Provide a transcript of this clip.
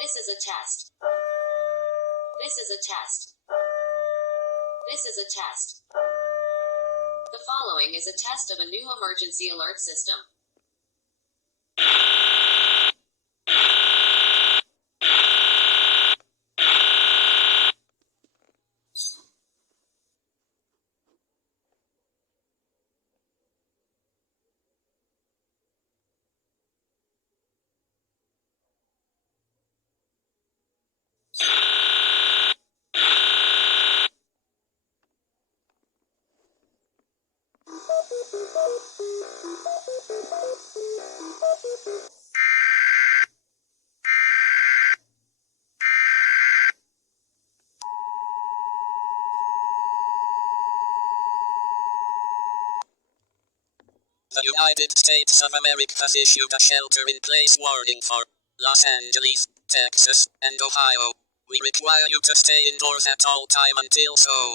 This is a test. This is a test. This is a test. The following is a test of a new emergency alert system. The United States of America has issued a shelter-in-place warning for Los Angeles, Texas, and Ohio. We require you to stay indoors at all time until so